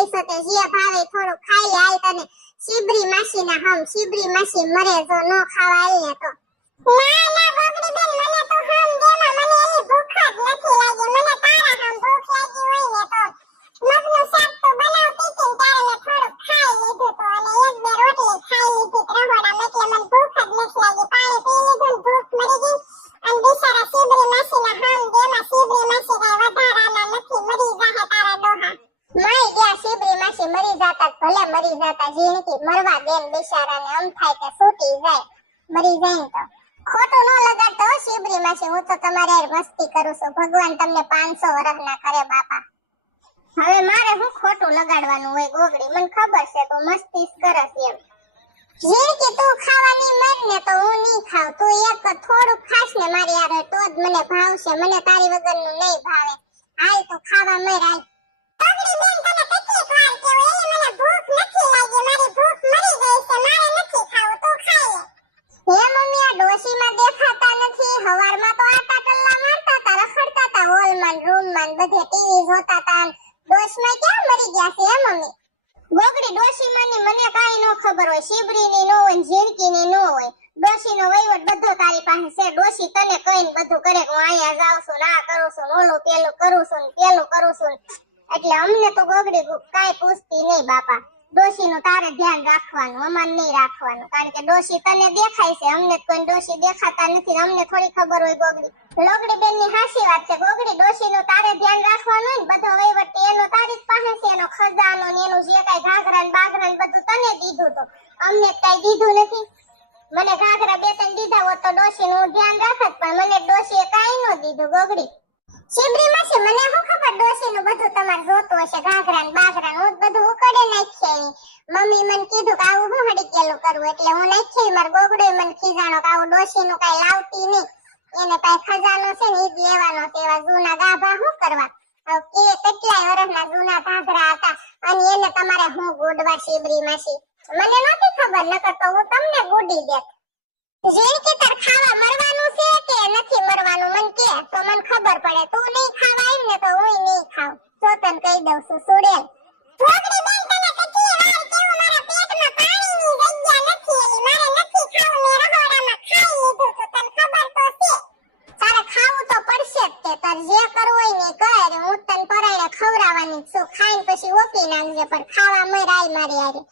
બેસો તે જે ભાવે થોડું ખાઈ લે. આલ તને શીબરી માસી ના હમ, શીબરી માસી મરે જો નો ખાવા આલ ને તો. ના ના ગોગડી બેન, મને તો હમ દેમાં, મને એની ભૂખ જ નથી લાગી. મને તારા હમ ભૂખ લાગી હોય ને તો મગનું શાક તો બનાવતી હતી ત્યારે મેં થોડું ખાઈ લીધું તો, અને એક બે રોટલી ખાઈ લીધી રહોડામાં, એટલે મને ભૂખ જ નથી લાગી. પાણી પી લીધું ને ભૂખ મરી ગઈ. અને બિચારા શીબરી માસી ના હમ દેમાં શીબરી માસી કઈ વધારાના નથી, મરી જાહે તારા ડોહા. માય ગયા શીબરી માસી મરી જાતા ભલે મરી જાતા, જિંદગી મરવા દેન બિચારાને, આમ થાય કે છૂટી જાય, મરી જાય ને તો. ખોટું ન લગાડતો હો શીબરી માસી, હું તો તમારે મસ્તી કરું છું. ભગવાન તમને 500 વર્ષ ના કરે બાપા. હવે મારે હું ખોટું લગાડવાનું હોય ગોગડી, મને ખબર છે તો મસ્તી જ કરસ એમ. જિંદગી તું ખાવાની મર ને તો હું નહીં ખાવ. તું એક થોડું ખાસ ને મારી યાર તો જ મને ભાવશે, મને તારી વગરનું નહીં ભાવે. હાલ તું ખાવા મર હાલ. ગોગડી બેન તમે કેટલીક વાર કેવો, એલી મને ભૂખ નથી લાગી, મારી ભૂખ મરી ગઈ છે, મારે નથી ખાવું, તું ખાઈ લે. હે મમ્મી, આ ડોશીમાં દેખાતા નથી. હવારમાં તો આટા કલ્લા મારતા હતા, રખડતા હતા હોલમાં રૂમમાં, બધે ટીવી જોતા હતા. ડોશમાં ક્યાં મરી ગયા છે હે મમ્મી? ગોગડી ડોશીમાં ની મને કાઈ નો ખબર હોય, શીબરીની નો હોય, ઝીણકીની નો હોય. ડોશીનો વહીવટ બધો તારી પાસે છે. ડોશી તને કઈને બધું કરે કે હું અહીંયા જાઉં છું, ના કરું છું, ઓલું પેલું કરું છું, પેલું કરું છું. એટલે અમને તો ગોગડી કાઈ પૂછતી નહીં બાપા. ડોશીનું તારે ધ્યાન રાખવાનું, અમાર નહીં રાખવાનું, કારણ કે ડોશી તને દેખાય છે, અમને કોઈ ડોશી દેખાતા નથી, અમને થોડી ખબર હોય ગોગડી. લોગડી બેન ની હાસી વાત છે ગોગડી, ડોશીનું તારે ધ્યાન રાખવાનું ને બધો વહીવટ એનો તારી જ પાસે છે, એનો ખજાનો ને એનું જે કઈ ઘાઘરા ને બાઘરા ને બધું તને દીધું તો, અમને કઈ દીધું નથી. મને ઘાઘરા બે ત્રણ દીધા હોત તો ડોશીનું ધ્યાન રાખત, પણ મને ડોશીએ કાઈ ન દીધું ગોગડી. શીબરી માસી મને શું ખબર ડોશીનું બધું તમારે જોતું હશે, ઘાઘરા ને બાઘરા હું બધું ઉકળે નાખી. મમ્મી મને કીધું કે આવું હું હડીકેલું કરવું, એટલે હું નાખી. માર ગોગડો મને ખીજાણો કે આવું ડોશીનું કઈ લાવતી નહીં, એને કઈ ખજાનો છે ને ઈ જ લેવાનો છે. એવા જૂના ગાભા શું કરવા, કે કેટલાય વર્ષના જૂના ઘાઘરા હતા, અને એને તમારે હું ગોડવા શીબરી માસી? મને નહોતી ખબર, નકર તો હું તમને ગોડી દેત. જિંદગી તાર ખાવા મરવાનું છે કે નથી મરવાનું મને કે, તો મને ખબર પડે. તું નહીં ખાવા આવી ને તો હું નહીં ખાવ, તો તને કહી દઉં છું સુડેલ. ગોગડી બેન તને કેટલી વાર કેવું, મારા પેટમાં પાણીની જગ્યા નથી, એલી મારે નથી ખાવું, મે રહોડામાં ખાઈ લીધું તો તને ખબર તો છે. તારે ખાવું તો પડશે જ તે, તાર જે કરવું હોય ને કર, હું તને પરાણે ખવરાવવાની છું. ખાઈને પછી ઓપી નાખજે, પણ ખાવા મર આય મારી હારે.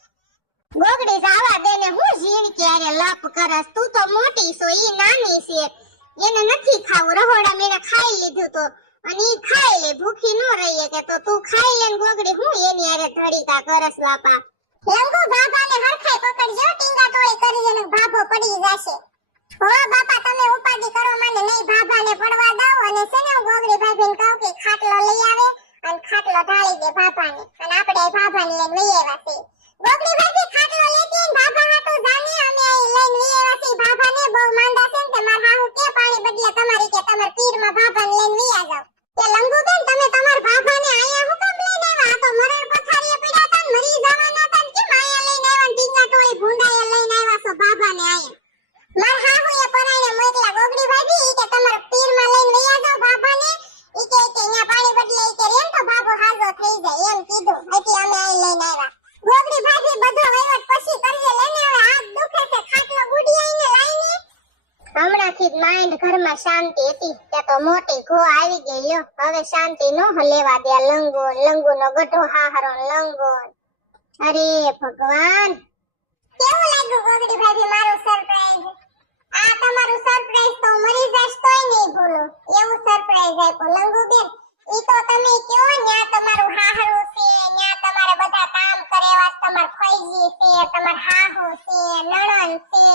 ગોગડી જાવા દે ને, હું ઝીણકી હારે લપ કરસ, તું તો મોટી છો, ઈ નાની છે, એને નથી ખાવું. રહોડામાં એને ખાઈ લીધું તો, અને ઈ ખાઈ લે, ભૂખી ન રહીએ કે, તો તું ખાઈ લે ને ગોગડી, હું એની હારે ધડીકા કરસ બાપા. લંગુ ભાભાને હરખાઈ પકડજો, ટીંગા ટોળી કરી ને ભાભો પડી જશે. હો બાપા તમે ઉપાધિ કરો મને નહીં ભાભાને પડવા દઉં, અને છે ને ગોગડી ભાભીને કહું કે ખાટલો લઈ આવે અને ખાટલો ઢાળી દે ભાભાને, અને આપણે ભાભાને લઈને લઈ આવ્યા છે. ગોગડી ભાભી ખાટલો લેતી ને ભાભા હાટું જાને, અમે અહીં લઈને લઈ આવ્યા છે ભાભાને. બહુ માંદા છે ને તે માર હાહુ કે પાણી બદલે તમારી કે તમાર પીરમાં ભાભાને લઈને લઈ આવ્યા. કે લંગુ બેન તમે તમાર ભાભાને આયા હું કેમ લઈને આવ્યા? આ તો મરણ પથારીએ પડ્યા હતા ને મરી જવાના હતા ને કેમ આયા લઈને આવ્યા? ટીંગા ટોળી ભૂંડાએ લઈને આવ્યા છો ભાભાને આયા. માર હાહુએ પરાણે મોકલા ગોગડી ભાભી, ઈ કે તમાર પીરમાં લઈને લઈ આવજો ભાભાને, ઈ કે ન્યા પાણી બદલે ઈ કે રેન તો ભાભો હાજો થઈ જાય એમ કીધું, એટલે અમે અહીં લઈને આવ્યા. ગોગડી ભાભી બધો વહીવટ પછી કરજે, લેને હવે હાથ દુખે છે, ખાટલો ગુડી આઈને લાઈને. હમણાંથી જ માઇન્ડ ઘરમાં શાંતિ હતી, ત્યાં તો મોટી ઘો આવી ગઈ લ્યો. હવે શાંતિ નો લેવા દે લંગુનો ગઢો હાહરો લંગો. અરે ભગવાન, કેવું લાગ્યું ગોગડી ભાભી મારું સરપ્રાઈઝ? આ તમારું સરપ્રાઈઝ તો મરી જાશ તોય નહીં ભૂલું, એવું સરપ્રાઈઝ આપ્યું લંગુ બેન. ઈ તો તમે કયો ન્યા તમારું હાહરું છે, ન્યા તમારે બધા કામ કરે એવા તમાર ફઈજી છે, તમાર હાહુ છે, નણંદ છે,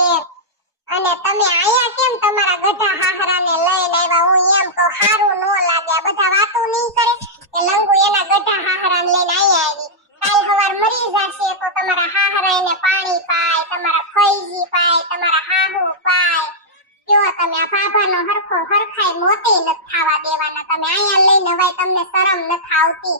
અને તમે આયા કેમ તમારા ગઢા હાહરાને લઈને આવ્યા? હું એમ કહું હારું નો લાગે, આ બધા વાતો નહીં કરે કે લંગુ એના ગઢા હાહરાને લઈને આયા આવી. કાલ હવાર મરી જશે તો તમારા હાહરા એને પાણી પાય, તમારા ફઈજી પાય, તમારા હાહુ પાય. કયો તમે આ ભાભાનો હરખો હરખાઈ મોતે નથી ખાવા દેવાના, તમે આયા લઈને હવે તમને શરમ નથી આવતી?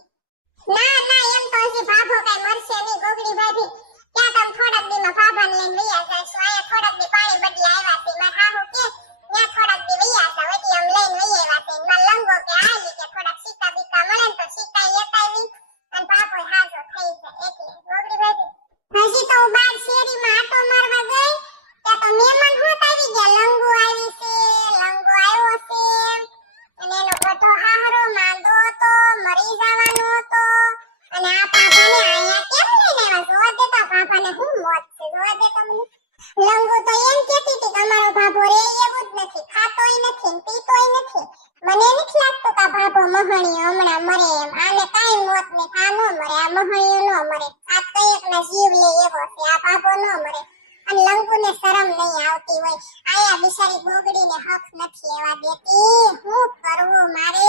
ના ના એમ તો હજી ભાભો કઈ મરશે નહીં ગોગડી ભાભી, ક્યાં તમે થોડાક દીમાં ભાભાને લઈને વયા જાશો? આયા થોડાક દી પાણી બદલે આવ્યા છે, માર હાહુ કે ત્યાં થોડાક દી વયા જાવ, એટલે આમ લઈને વયા આવ્યા છે. માર લંગો કે આલી કે થોડાક સીતા બીતા મળે ને તો સીતા લેતા આવી, અને ભાભો હાજો થઈ ભાભાને હું મોત છે જોવા દે તમને. લંગુ તો એમ કહેતી હતી કે અમારો ભાભો રે એવું જ નથી, ખાતોય નથી ને પીતોય નથી. મને નથી લાગતું કે આ ભાભો મહણીયો હમણાં મરે એમ. આને કાંઈ મોત ને આ નો મરે, આ મહણીયો નો મરે. આ કઈકના જીવ લે એવો છે, આ ભાભો નો મરે. અને લંગુને શરમ નહીં આવતી હોય. આયા બિચારી ગોગડીને હક નથી એવા દેતી. હું કરવું મારે?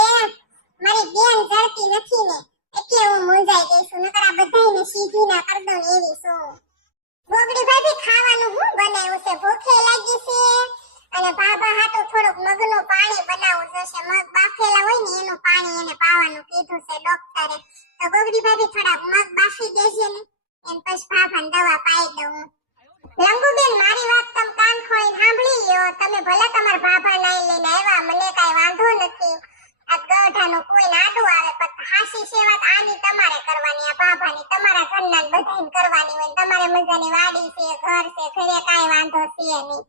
મારી બેન જડતી નથી ને એટલે હું મૂંઝાઈ ગઈ છું, નકર આ બધાયને સીધી ના કર દઉં એવી છું. ગોગડી ભાભી ખાવાનું હું બનાવ્યું છે? ભૂખે લાગી છે અને ભાભા હાટુ થોડુંક મગનું પાણી બનાવવું જોશે. મગ બાફેલા હોય ને એનું પાણી એને પાવાનું કીધું છે ડોક્ટરે. તો ગોગડી ભાભી થોડાક મગ બાફી દેજે ને, એમ પછી ભાભાને દવા પાઈ દઉં. લંબુબેન મારી વાત તમે કાન ખોલીને સાંભળી લ્યો. તમે ભલે તમારા ભાભા નાઈ લઈને આવ્યા, મને કાઈ વાંધો નથી. આ ગઢાનું કોઈ નાડું આવે પણ હાસી સેવા આની તમારે કરવાની, આ ભાભાની તમારા ઘરના બધાને કરવાની હોય. તમારે મજાની વાડી છે, ઘર છે, ઘરે કાઈ વાંધો છે નહીં.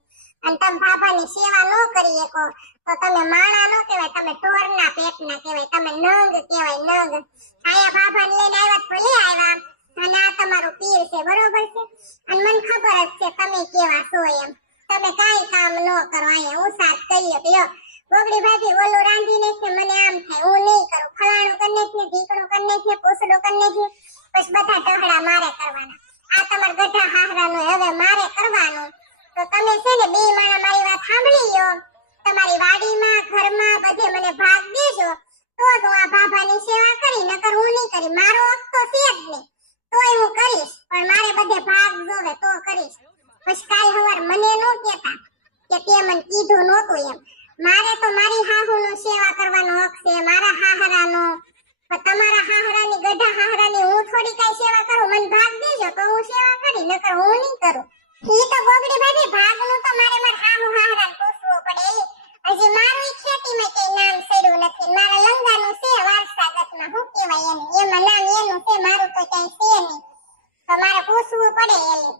અને તમે ભાભાની સેવા ન કરી શકો તો તમે માણા નો કહેવાય, તમે ઢોરના પેટના કહેવાય, તમે નંગ કહેવાય, નંગ. આયા ભાભાને લઈને આવ્યા ભલે આવ્યા, અને આ તમારું પીર છે, બરોબર છે. અને મને ખબર જ છે તમે કેવા છો એમ. તમે કાઈ કામ ન કરો, અહીંયા હું સાથ કરી લ્યો. ગોગડી ભાભી ઓલું રાંધીને છે, મને આમ થાય હું નહીં કરું, ફલાણું કરીને છે, ઢીકણું કરીને છે, પૂસડું કરીને છે, પછી બધા ઢહડા મારે કરવાના. આ તમારા ગઢા હાહરાનું હવે મારે કરવાનું. તો તમે છે ને બે માણા મારી વાત સાંભળી લ્યો. તમારી વાડીમાં ઘરમાં બધે મને ભાગ દેજો તો જ હું આ ભાભાની સેવા કરી, નકર હું નહીં કરી. મારો હક તો છે જ નહીં, તોય હું કરીશ, પણ મારે બધે ભાગ જોવે તો કરીશ. પછી કાલ સવાર મને ન કહેતા કે તે મને કીધું નહોતું એમ. મારે તો મારી હાહુનું સેવા કરવાનો હક છે, મારા હાહરાનો. પણ તમારા હાહરાની ગઢા હાહરાની હું થોડી કઈ સેવા કરું? મને ભાગ દેજો તો હું સેવા કરી, નકર હું નહીં કરું. ઈ તો ગોગડી ભાભી ભાગનું તો મારે મારા હાહુ હાહરાને પૂછવું પડે. હજી મારું ખેતીમાં કઈ નામ સડ્યું નથી. મારા લંગાનું છે વારસાગતમાં, શું કહેવાય એને, એમાં નામ એનું છે, મારું તો કઈ છે નહીં. તો મારે પૂછવું પડે એને.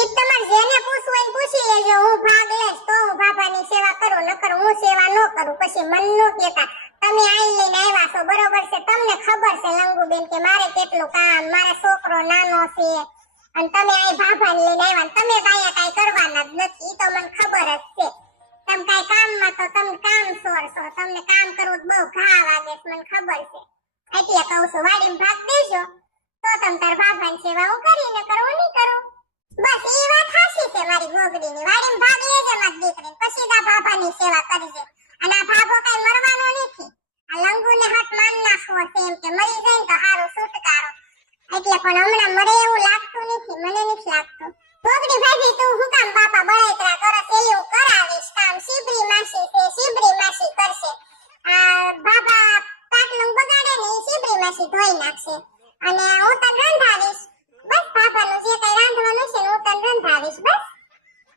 ઈ તમારે જેને પૂછવું એને પૂછી લેજો. હું ભાગ લઈશ તો હું ભાભાની સેવા કરું, નકર હું સેવા ન કરું. પછી મન નો કહેતા તમે આઈ લઈને આવ્યા છો, બરોબર છે. તમને ખબર છે લંગુબેન કે મારે કેટલું કામ, મારો છોકરો નાનો છે અને તમે આઈ ભાભાને લઈને આવ્યા, તમે કાંઈ કરવાના જ નથી. ઈ તો મને ખબર જ છે. તમે કાંઈ કામમાં તો તમે કામ ચોર છો, તમને કામ કરવું બહુ ઘા વાગે છે, મને ખબર છે. એટલે કહું છું વાડીમાં ભાગ દેજો તો તમે તાર ભાભાની સેવા હું કરીને કરું, નહીં કરું. બસ ઈ વાત સાચી છે મારી ગોગડીની. વાડીમાં ભાગ લેજે મારી દીકરી, પછી આ ભાભાની સેવા કરજે. અને આ ભાભો કઈ મરવાનો નથી. આ લંગુને હટ માન નાખવો છે એમ કે મરી જાય ને તો હારું છુટકારો. એટલે પણ હમણાં મરે એવું લાગતું નથી, મને નથી લાગતું. ગોગડી ભાભી તું હું કામ બાપા બળતરા કરો? પેલું કરાવીશ કામ. શીબરી માસી છે, શીબરી માસી કરશે. આ બાબા પાટલું બગાડે ને ઈ શીબરી માસી ધોઈ નાખશે અને હું તને રંધાવીશ. બસ ભાભાનું જે કઈ રાંધવાનું છે હું તને રંધાવીશ. બસ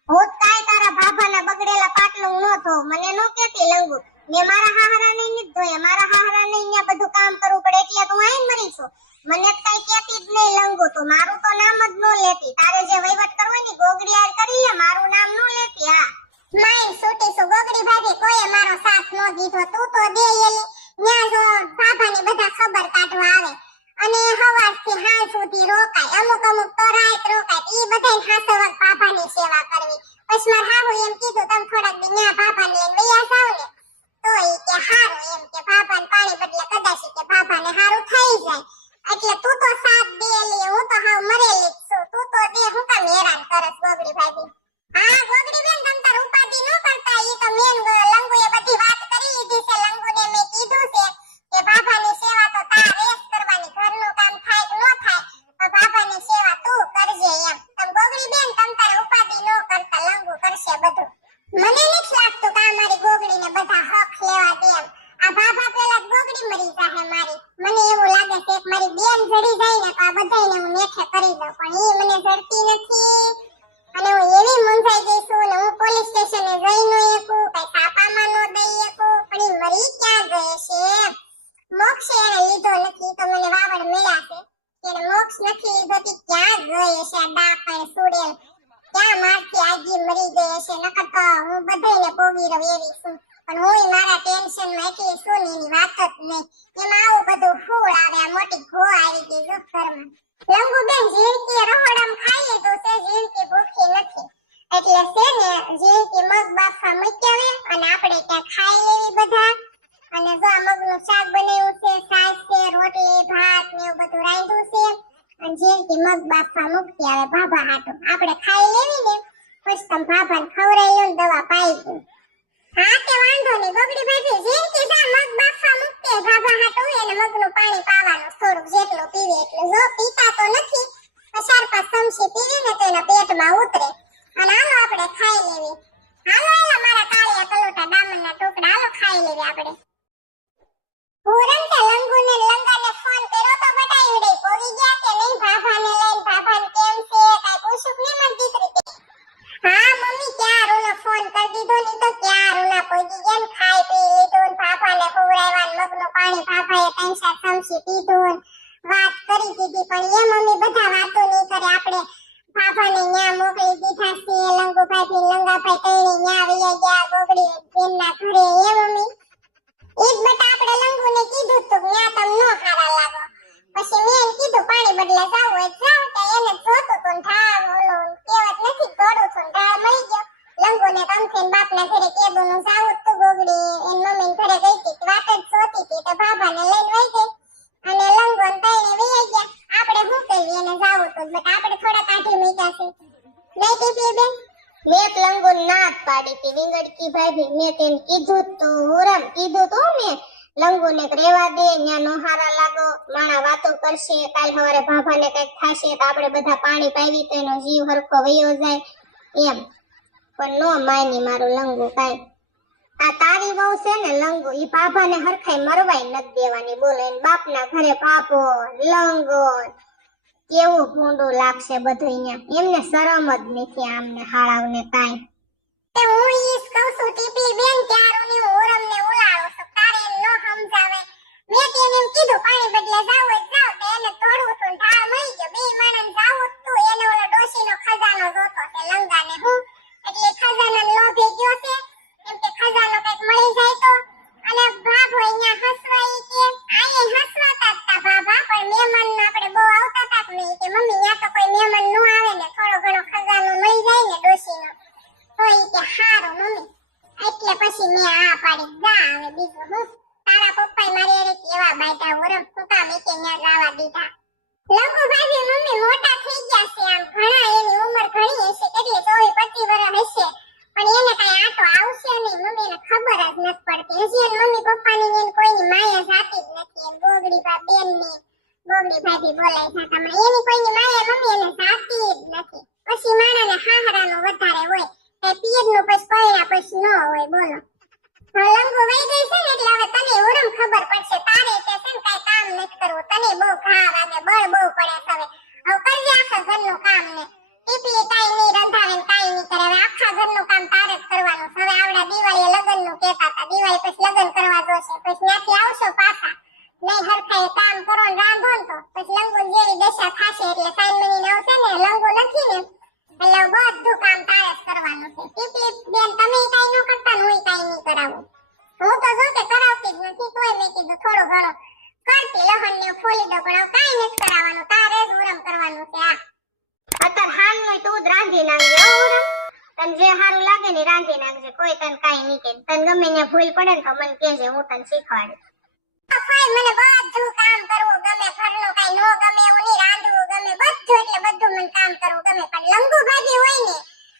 હું કાઈ તારા ભાભાના બગડેલા પાટલું ન ધો, મને નો કેતી લંગુ. મે મારા હાહરાને નથી ધોયા, મારા હાહરાને અહીંયા બધું કામ કરવું પડે એટલે તું આઈ મરી છું. મને કઈ કેતી જ નહીં લંગુ, તો મારું તો નામ જ નો લેતી. તારે જે વહીવટ કરવો ને ગોગડી આર કરી લે, મારું નામ નો લેતી. હા માઈન છૂટી છું ગોગડી ભાભી, કોઈએ મારો સાથ નો દીધો. તું તો દે એલી ન્યા જો ભાભાની બધા ખબર કાઢવા આવે અને હવારથી હાલ સુધી રોકાય. અમુક અમુક તો રાત રોકાય. ઈ બધાય હાસવક ભાભાની સેવા કરવી. પછી માર હાહુ એમ કીધું તમે થોડાક દી ન્યા ભાભાને લઈને વયા જાવ ને તો ઈ કે હારું એમ કે ભાભાને પાણી બદલે કદાચ કે ભાભાને હારું થઈ જાય. એટલે તું તો સાથ દે લે, હું તો હાવ મરેલી જ છું. તું તો દે, હું કામ હેરાન કરસ ગોગડી ભાભી? હા ગોગડી બેન તમ તાર ઉપાધિ ન કરતા. ઈ તો મેન લંગુએ બધી વાત કરી લીધી છે. લંગુને મેં કીધું છે કે ભાભાની સેવા તો તારે જ કરવાની. ઘરનું કામ થાય કે ન થાય તો ભાભાની સેવા તું કરજે એમ. તમ ગોગડી બેન તમ તાર ઉપાધિ ન કરતા, લંગુ કરશે બધું. મને નથી લાગતું કે આ મારી ગોગડીને બધા હક લેવા દે એમ. આ ભાભા પેલા ગોગડી મરી જાહે મારી. મને એવું લાગે છે કે મારી બેન જડી જાય ને તો આ બધાયને હું નેઠે કરી દઉં, પણ ઈ મને જડતી નથી. અને હું એવી મૂંઝાઈ ગઈ છું ને હું પોલીસ સ્ટેશને જઈ ન એકું, કઈ છાપામાં ન દઈ એકું, પણ ઈ મરી ક્યાં ગઈ છે? મોક્ષ એને લીધો નથી તો મને વાવડ મળ્યા છે કે એને મોક્ષ નથી લીધો તી ક્યાં ગઈ છે? ડાકણ સુડેલ ક્યાં મારથી આજી મરી ગઈ છે? નકર તો હું બધાયને પોગી રહું એવી છું. પણ હું મારા ટેન્શનમાં એટલી છું ને એની વાત જ નહીં. એમાં આવું બધું ફૂલ આવે, આ મોટી ઘો આવી ગઈ જો ઘરમાં. લંબુબેન ઝીણકી રહોડમ ખાઈ લીધું છે, ઝીણકી ભૂખી નથી. એટલે છે ને ઝીણકી મગ બાફા મૂક્યા અને આપણે ત્યાં ખાઈ લેવી બધા. અને જો આ મગનું શાક બનાવ્યું છે, છાશ છે, રોટલી ભાત ને એવું બધું રાંધ્યું છે. અને ઝીણકી મગ બાફા મૂકી આવે ભાભા હાટું. આપણે ખાઈ લેવી ને પછી તમે ભાભાને ખવડાવી લો ને દવા પાઈ દો. હા કે વાંધો નહીં ગોગડી ભાભી, ઝીણકી જા મગ બાફા મૂકે ભાભા હાટું એને મગનું પાણી પાવાનું થોડુંક જેટલું પીવે એટલું. જો પીતા તો નથી, 4-5 ચમચી પીવે ને તો એના પેટમાં ઉતરે. અને હાલો આપણે ખાઈ લેવી. હાલો હાલો મારા કાળિયા કલોટા ડામરના ટુકડા, હાલો ખાઈ લેવી આપણે. પૂરમ તે લંગુને લંગાને ફોન કર્યો તો બટાઈ ઉડે પોગી ગયા કે નહીં ભાભાને લઈને? ભાભાને કેમ છે કાઈ પૂછુક ને મત દીકરી? હા મમ્મી ક્યારનો ફોન કરી દીધો ની તો ક્યારના પોગી ગયા ને ખાઈ પી લીધું ને ભાભાને ખવડાવ્યા ને મગનું પાણી ભાભાએ 3-4 ચમચી પીધું ને વાત કરી દીધી. પણ એ મમ્મી બધા વાતો નહીં કરે. આપણે ભાભાને ન્યા મોકલી દીધા છે, લંગુભાઈ લંગાભાઈ તઈને ન્યા વયા ગયા ગોગડી બેનના ઘરે. એ મમ્મી ઈ બટા આપણે લંગુને કીધું તો ન્યા તમ નો હારા લાગો. પછી મેં કીધું પાણી બદલા જાવ હોય જાવ તો એને જોતું તો ઢાળ ઓલો કેવત નથી ગોડું તો ઢાળ મળી ગયો. લંગુને તમથેન બાપના ઘરે કેદુનું જાવું તો ગોગડી એન મમ્મીને ઘરે ગઈ હતી વાત જ જોતી હતી તો ભાભાને લઈને વઈ ગઈ અને લંગુને તઈને વયા ગયા. આપણે શું કહીએ એને જાવું તો બટ આપણે થોડા કાઢી મૂક્યા છે નહીં ટીપી બેન? મેં લંગુ ના જ પાડી હતી વિંગડકી ભાભી. મેં તેને કીધું તો ઓરમ કીધું તો મેં લંગુને રેવા દે, ન્યા નો હારા લાગો, માણા વાતો કરશે, કાલ સવારે ભાભાને કઈક થાશે તો આપણે બધા પાણી પાવી તો એનો જીવ હરખો વયો જાય એમ. પણ નો માની મારું લંગુ કાઈ. આ તારી વહુ છે ને લંગુ, ઈ ભાભાને હરખાઈ મરવાય નથી દેવાની. બોલો એને બાપના ઘરે પાપો લંગો કેવું ભૂંડું લાગશે બધું અહીંયા. એમને શરમ જ નથી આમને હાળાવને કાઈ. હું ઈસ કહું છું ટીપી બેન ત્યારોને ઓરમને ઉલાળો છો તારે નો સમજાવે. મેં તેને એમ કીધું પાણી બદલે જાવ હોય જાવ તો એને થોડું તો ઢાળ મળી ગયો. બે માણસ જાવું તું એને ઓલો ડોશીનો ખજાનો જોતો છે લંગાને હું એટલે ખજાનાનો લોભે ગયો છે એમ કે ખજાનો કઈક મળી જાય તો. અને ભાભો અહીંયા હસવાઈ કે આયે હસવાતા હતા ભાભા પણ મહેમાન આપણે બહુ આવતા હતા કે નહીં કે મમ્મી યા તો કોઈ મહેમાન નો આવે ને થોડો ઘણો ખજાનો મળી જાય ને ડોશીનો તો ઈ કે હારું મમ્મી. એટલે પછી મેં આ પાડી જા હવે બીજું હું. તારા પપ્પાએ મારી અરે કેવા બાયટા ઓરમ સુતા મેં કે ન્યા જવા દીધા. લંગુ ભાભી મમ્મી મોટા થઈ ગયા છે આમ ઘણા એની ઉંમર ઘણી હશે કેટલી 24-25 વર્ષ હશે પણ એને કઈ આટો આવશે નહીં મમ્મી એને ખબર જ નથી પડતી. હજી એની મમ્મી પપ્પાની એને કોઈની માયા જાતી જ નથી. એમ ગોગડી બા બેન ની ગોગડી ભાભી બોલાય છે તમને એની કોઈની માયા મમ્મી એને જાતી જ નથી. પછી માણાને હાહરાનો વધારે હોય એ પિયરનું પછી પૈણા પછી ન હોય બોલો. લંગુ વઈ ગઈ છે ને એટલે હવે તને ઓરમ ખબર પડશે. તારે તે છે ને કઈ કામ નથી કરવું, તને બહુ ઘા વાગે બળ બહુ પડે છે. હવે કરજે આખા ઘરનું કામ ને ટીપલી કાઈ નહીં રંધાવે ને કાઈ નહીં કરે. હવે આખા ઘરનું કામ તારે જ કરવાનું. હવે આવડા દિવાળીએ લગ્નનું કહેતા હતા દિવાળી પછી લગ્ન કરવા જોશે પછી ત્યાંથી આવશો પાછા નહીં હરખાઈ કામ કરો ને રાંધો ને તો પછી લંગુ જેવી દશા થાશે. એટલે સાઈન મહિને આવશે ને લંગુ નથી ને એટલે બધું કામ તારે જ કરવાનું છે. ટીપલી બેન તમે કઈ ન કરતા ને હું કઈ નહીં કરાવું. હું તો જો કે કરાવતી જ નથી તોય મેં કીધું થોડું ઘણું કરતી લહણ ને ફોલી દો પણ કઈ નથી કરાવવાનું તારે જ ઉરમ કરવાનું છે. આ અત્યારે હાલ નું તું જ રાંધી નાખજે ઉરમ. તને જે સારું લાગે ને રાંધી નાખજે કોઈ તને કઈ નહીં કે. તને ગમે ત્યાં ભૂલ પડે ને તો મને કહેજે હું તને શીખવાડીશ. મને બધું કામ કરવું ગમે, ઘરનું કઈ નો ગમે એવું નહીં, રાંધવું ગમે બધું એટલે બધું મને કામ કરવું ગમે. પણ લંગુ ભાભી હોય ને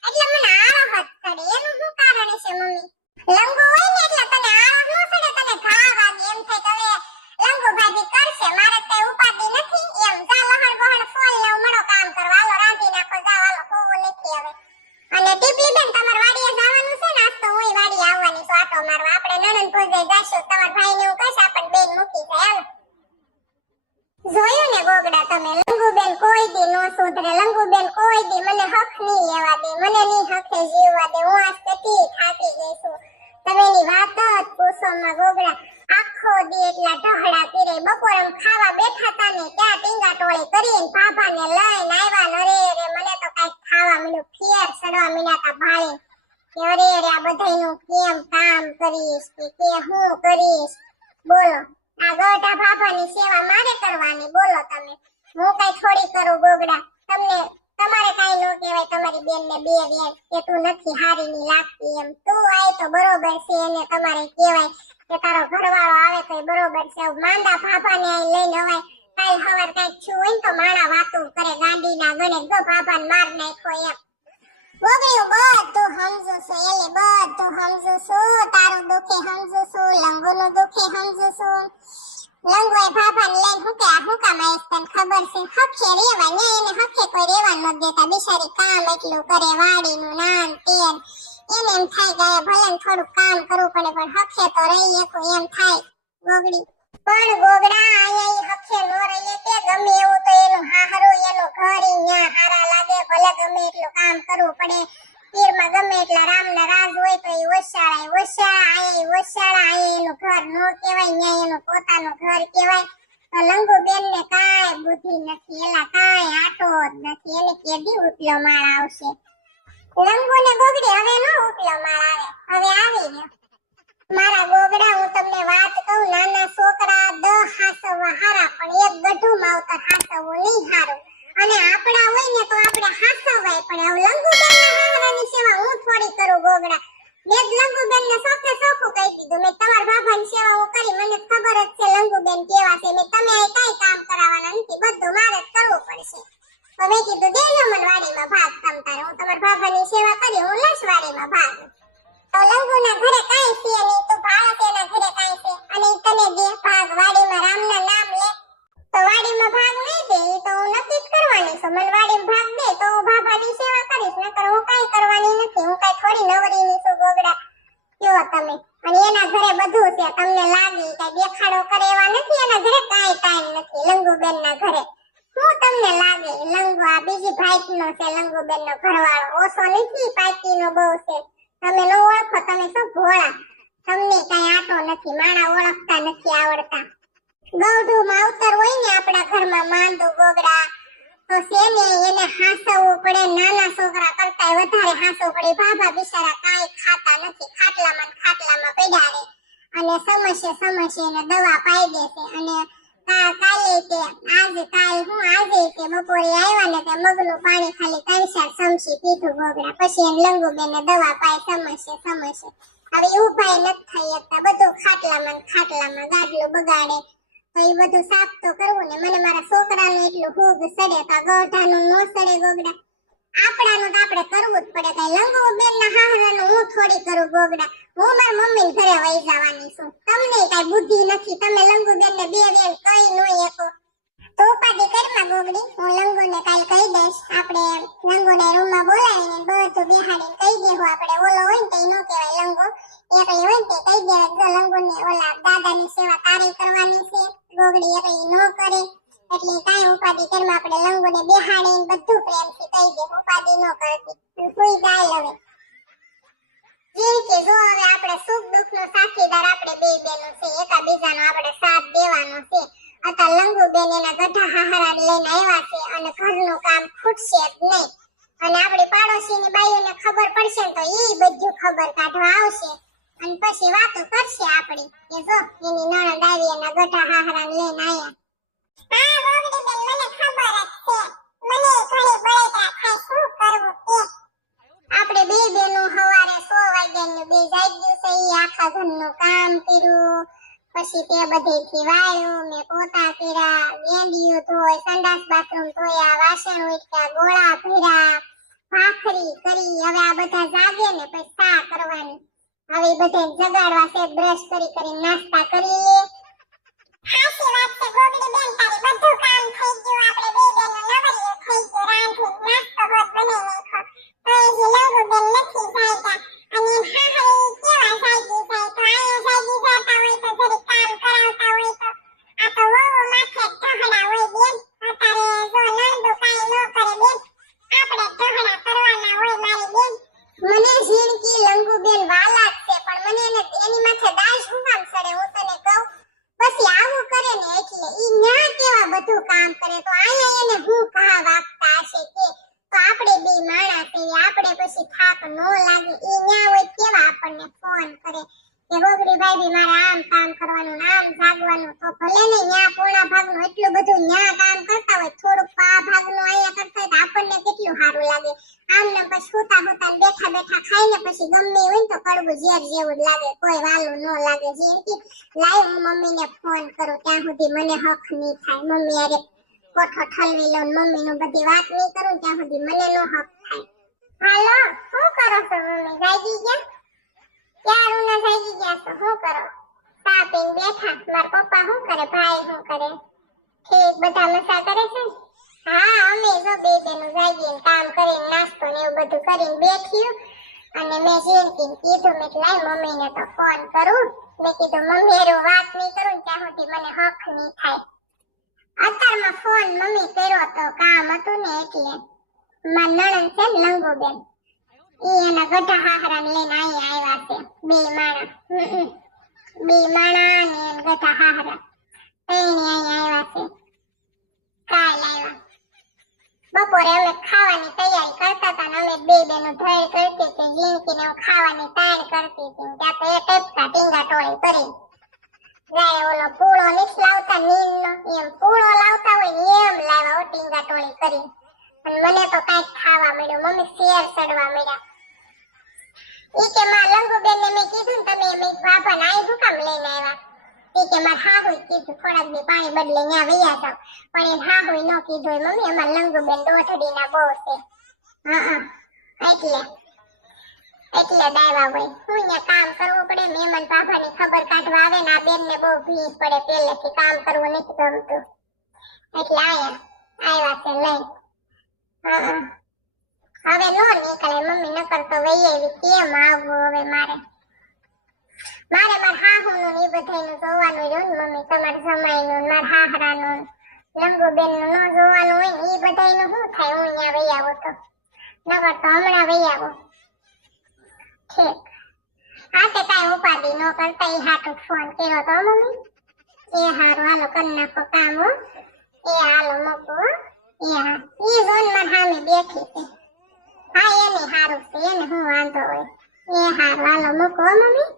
એટલે મને આળસ ચડે. એનું શું કારણ છે મમ્મી? લંગુ હોય ને એટલે તને આળસ નો ચડે, તને ઘા વાગે એમ થાય કે હવે લંગુ ભાભી કરશે મારે કઈ ઉપાધિ નથી એમ. જા લહણ બહણ ફોલ ને મળો કામ કરવા હાલો રાંધી નાખો જાવ હાલો હોવું નથી હવે. અને ટીપલી બેન તમાર વાડીએ જવાનું છે ને આજ તો હું વાડીએ આવવાની છું આટો મારવા. આપણે નણંદ ભોજાઈ જાશું તમાર ભાઈને હું કહીશ આપણે બેન મૂકી જાય હાલો. જોયું ને ગોગડા તમે લંગુબેન કોઈ દી નો સુધરે. લંગુબેન કોઈ દી મને હક નહીં લેવા દે, મને નહીં હકે જીવવા દે. હું આજ કેટલી થાકી ગઈ છું. તમે એની વાત જ પૂછો માં ગોગડા. આખો દી એટલા ઢહડા પીરે. બપોરમ ખાવા બેઠા તા ને ત્યાં ટીંગા ટોળી કરીને ભાભાને લઈને આવ્યા ને અરે મને તો કઈક ખાવા મળ્યું ફેર સડવા મળ્યા તા ભાળે કે અરે આ બધાયનું કેમ કામ કરીશ કે હું કરીશ બોલો. આ ગોટા ભાભાની સેવા મારે કરવાની બોલો તમે. હું કઈ થોડી કરું ગોગડા. તમને તમારે કાઈ ન કહેવાય તમારી બેનને બે વેણ કે તું નથી હારી ની લાગતી એમ. તું આય તો બરોબર છે એને તમારે કહેવાય કે તારો ઘરવાળો આવે તો બરોબર છે. માંદા ભાભાને આઈ લઈને અવાય. કાલ હવાર કાઈ છું હોય તો માણા વાતો કરે ગાંડીના ગણે ગો ભાભાને માર નાખ્યો એમ. ગોગડીઓ બધું સમજુ છું એલે બધું સમજુ છું. તારું દુખે સમજુ છું, લંગુનું દુખે સમજુ છું. લંગવાય ભાભાને લઈને હું કામ આવીશ તને ખબર છે. હખે રેવા ને એને હખે કોઈ રેવા ન દેતા. બિચારી કામ એટલું કરે વાડીનું નાન તેન. એને એમ થાય કે ભલે થોડું કામ કરવું પડે પણ હખે તો રહી એકું એમ થાય ગોગડી. પણ ગોગડા અહીંયા હખે નો રહીએ કે ગમે એવું તો એનું હાહરું એનું ઘર ન્યા હારા લાગે. ભલે ગમે એટલું કામ કરવું પડે. પીરમાં ગમે એટલા રામના રાજ હોય તો એ વસાળા એનું ઘર નો કહેવાય ન્યા એનું પોતાનું ઘર કહેવાય. તો લંગુ બેન ને કાંઈ બુદ્ધિ નથી એલા કાંઈ આટો જ નથી. એને કેદી ઉપલો માળ આવશે. લંગુ ને ગોગડી હવે નો ઉપલો માળ આવે હવે આવી ગયો. મારા ગોગડા હું તમને વાત કહું નાના છોકરા 10 હાસવા હારા પણ એક ગઢું માવતર હાસવું નહીં હારું. અને આપડા હોય ને તો આપણે હાસવાય પણ હવે લંગુબેન ના હાહરાની સેવા હું થોડી કરું ગોગડા. મેં લંગુબેન ને સોખે સોખું કહી દીધું. મેં તમારા બાબાની સેવા હું કરી મને ખબર જ છે લંગુબેન કેવા છે. મેં તમે આ કઈ કામ કરાવવાના નથી બધું મારે જ કરવું પડશે. તો મેં કીધું દેજો મને વાડીમાં ભાગ તમ તારે. હું તમારા બાબાની સેવા કરી હું લઈશ વાડીમાં ભાગ. તો લંગુના ઘરે કાઈ છે નહીં તો ભારત એના ઘરે કાઈ છે અને તને દે ભાગ વાડીમાં રામના નામ લે તો વાડીમાં ભાગ નહીં દે તો હું નક્કી જ કરવાની છું. મને વાડીમાં ભાગ દે તો હું બાબાની સેવા કરીશ નકર હું કાઈ કરવાની નથી. હું કાઈ થોડી નવરીની છું ગોગડા કયો તમે. અને એના ઘરે બધું છે તમને લાગે કાઈ દેખાડો કરે એવા નથી. એના ઘરે કાઈ ટાઈમ નથી લંગુબેનના ઘરે. હું તમને લાગે લંગુ આ બીજી ભાઈનો છે લંગુબેનનો ઘરવાળો ઓછો નથી પાકીનો બહુ છે. તમે નો ઓળખો તમે શું ભોળા. તમને કઈ આટો નથી માણા ઓળખતા નથી આવડતા. ગૌઢું માવતર હોય ને આપણા ઘરમાં માંદુ ગોગડા તો સેને એને હાસવવું પડે. નાના છોકરા કરતા વધારે હાસવવું પડે. બાબા બિચારા કાઈ ખાતા નથી ખાટલામાં પડ્યા રહે અને સમસ્યા એને દવા પાઈ દેશે. અને કાલે કે આજે કે બપોરે આવ્યા ને તે મગનું પાણી ખાલી 3-4 ચમચી પીધું ગોગડા. પછી એને લંગુબેનને દવા પાઈ સમસ્યા. હવે ઉભાઈ નથી થઈ શકતા બધું ખાટલામાં ગાડલું બગાડે તો એ બધું સાફ તો કરવું ને. મને મારા છોકરાનું એટલું ભૂગ સડે તો ગોઢાનું નો સડે ગોગડા. આપણાનું તો આપણે કરવું જ પડે. કઈ લંગુબેનના હાહરાનું હું થોડી કરું ગોગડા. હું મારા મમ્મીને ઘરે વઈ જવાની છું. તમને કઈ બુદ્ધિ નથી. તમે લંગુબેનને બે વેણ કઈ નો એકો તો ઉપાધિ કરમાં ગોગડી. હું લંગુને કાલ કહી દઈશ. આપણે લંગુને રૂમમાં બોલાવીને બધું બેહાડીને કહી દેવું. આપણે ઓલો હોય ને તો નો કહેવાય લંગુ એકલી હોય ને તે કહી દેવાય જો લંગુને ઓલા દાદાની સેવા તારે કરવાની છે ગોગડી એકલી નો કરે. એટલે કાઈ ઉપાધિ કરમાં આપણે લંગુને બેહાડીને બધું પ્રેમથી કહી દેવું. ઉપાધિ નો કરતી સુઈ જાય હવે. કે જો હવે આપણે સુખ દુઃખનો સાથીદાર આપણે બે બેનો છે. એકાબીજાનો આપણે સાથ દેવાનો છે. અત્યારે લંગુબેન એના ગઢા હાહરા લઈને આવ્યા છે અને ઘરનું કામ ખૂટશે જ નહીં. અને આપણી પાડોશીની બાઈઓને ખબર પડશે ને તો ઈ બધું ખબર કાઢવા આવશે અને પછી વાતો કરશે આપણી કે જો એની નણંદ આવી એના ગઢા હાહરા લઈને આવ્યા. હા ગોગડી બેન મને ખબર જ છે. મને ઘણી બળતરા થાય શું કરવું કે. આપણે બે બેનો સવારે 100 વાગ્યાનું બે જાગ્યું છે. ઈ આખા ઘરનું કામ કર્યું પછી તે બધેથી વાળ્યું મેં પોતા કર્યા ગેંડિયું ધોય સંડાસ બાથરૂમ ધોયા વાસણ ઉટક્યા ગોળા ભર્યા ભાખરી કરી. હવે આ બધા જાગે ને પછી ચા કરવાની. હવે બધા જગાડવા છે બ્રશ કરી નાસ્તા કરી લે. હાચી વાત છે ગોગડી બેન તારી બધું કામ થઈ ગયું. આપણે બે બેનો નવરીઓ થઈ ગયો. રાંધી નાસ્તો હોત બનાવી નાખ્યો તો એ જે લંગુબેન નથી જાગ્યા અને હાહરી કેવા જાગી જાય તો આયા જાગી જતા હોય તો જરી કામ કરાવતા હોય તો આ તો વહુ માથે ઢહડા હોય બેન. અત્યારે જો નંદુ કાઈ નો કરે બેન આપણે ઢહડા કરવાના હોય મારી બેન. મને ઝીણકી લંગુબેન વાલા જ છે પણ મને એની માથે દાજ હું કામ સડે હું તને કહું. પછી આવું કરે ને એટલે ઈ ન્યા કેવા બધું કામ કરે તો આયા એને બેઠા ખાઈને પછી ગમે હોય ને તો કડવું ઝેર જેવું જ લાગે, કોઈ વાલું ન લાગે. જેમ કે લાય હું મમ્મીને ફોન કરું ત્યાં સુધી મને હક નહીં થાય. મમ્મી અરે કોઠો ઠલવી લઉં, મમ્મીનું બધી વાત નહીં કરું ત્યાં સુધી મને નો હક થાય. હાલો, શું કરો છો મમ્મી? જાગી ગયા? ક્યારું ના જાગી ગયા છો? શું કરો? ચા પીને બેઠા. મારા પપ્પા શું કરે? ભાઈ શું કરે? ઠીક, બધા મસા કરે છે? હા, અમે જો બે બેનું જાગીને કામ કરીને નાસ્તો ને એવું બધું કરીને બેઠ્યું. અને મેં જીનકીને કીધું મેં લાય મમ્મીને તો ફોન કરું. મેં કીધું મમ્મી હારે વાત નહીં કરું ત્યાં સુધી મને હક નહીં થાય. અત્યારમાં ફોન મમ્મી કર્યો તો કામ હતું ને એટલે. મારા નણંદ છે ને લંગુબેન, ઈ એના ગઢા હાહરાને લઈને અહીંયા આવ્યા છે. બે માણા ને એના ગઢા હાહરા તઈને અહીંયા આવ્યા છે. કાલ આવ્યા. બપોરે અમે ખાવાની તૈયારી કરતા હતા ને અમે બે બેનું ધોઈ કરતી હતી. જીનકીને હું ખાવાની તાણ કરતી હતી ત્યાં તો એ ટેપકા ટીંગા ટોળી કરી જાય. ઓલો પૂળો નીચ લાવતા નીલનો એમ પૂળો લાવતા હોય ને એમ લાવ્યા ઓ ટીંગા ટોળી કરી. અને મને તો કાંઈક ખાવા મળ્યું. મમ્મી શેર ચડવા મળ્યા. ઈ કે માં લંગુબેનને મેં કીધું ને તમે મેં બાપાને આઈ શું કામ લઈને આવ્યા? ઈ કે માર હાહુએ કીધું થોડાક દી પાણી બદલે ન્યા વૈયા જાવ. પણ એ હાહુએ નો કીધું મમ્મી અમાર લંગુબેન દોઠડીના બહુ છે. એટલે દાયવા હોય. હું ન્યા કામ કરવું પડે. મહેમાન બાપાની ખબર કાઢવા આવે ને આ બેનને બહુ ભીખ પડે પહેલેથી કામ કરવું નથી ગમતું. એટલે આવ્યા છે લઈ. હવે નો નીકળે મમ્મી નકર તો વહી આવી. કેમ આવવું હવે મારે માર હાહુનું ને ઈ બધાયનું જોવાનું રહ્યું ને મમ્મી. તમાર જમાઈનું માર હાહરાનું લંગુબેનનું નો જોવાનું હોય ને ઈ બધાયનું શું થાય? હું અહીંયા વહી આવું તો નકર તો હમણાં વહી આવું. ઠીક, હા તે કાંઈ ઉપાધિ ન કરતા. ઈ હાટું ફોન કર્યો તો મમ્મી. એ હારું હાલો કરી નાખો કામ હો. એ હાલો મૂકો હો. એ હા ઈ જોન માર સામે બેઠી છે. હા એને હારું છે, એને શું વાંધો હોય. એ હારું હાલો મૂકો મમ્મી.